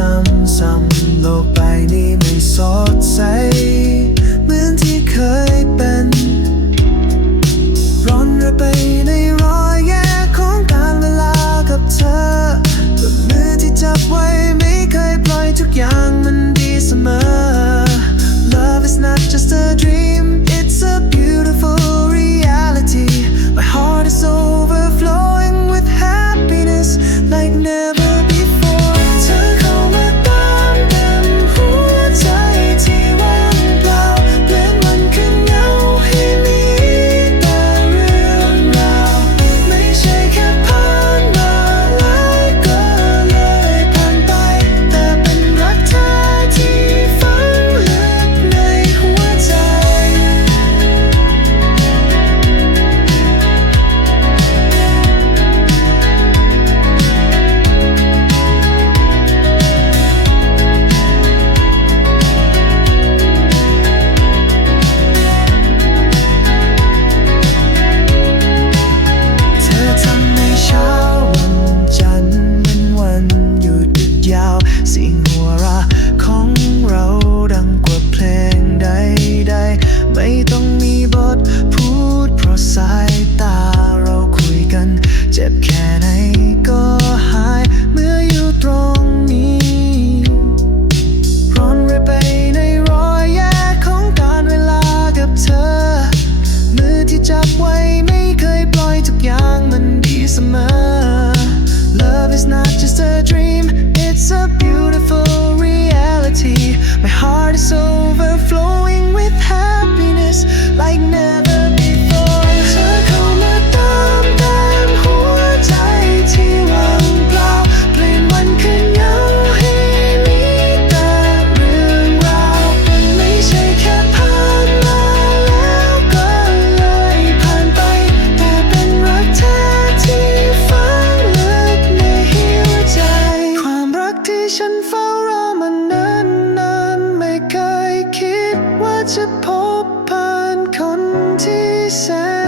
some, some look back. feito Metropolitan Conti Center.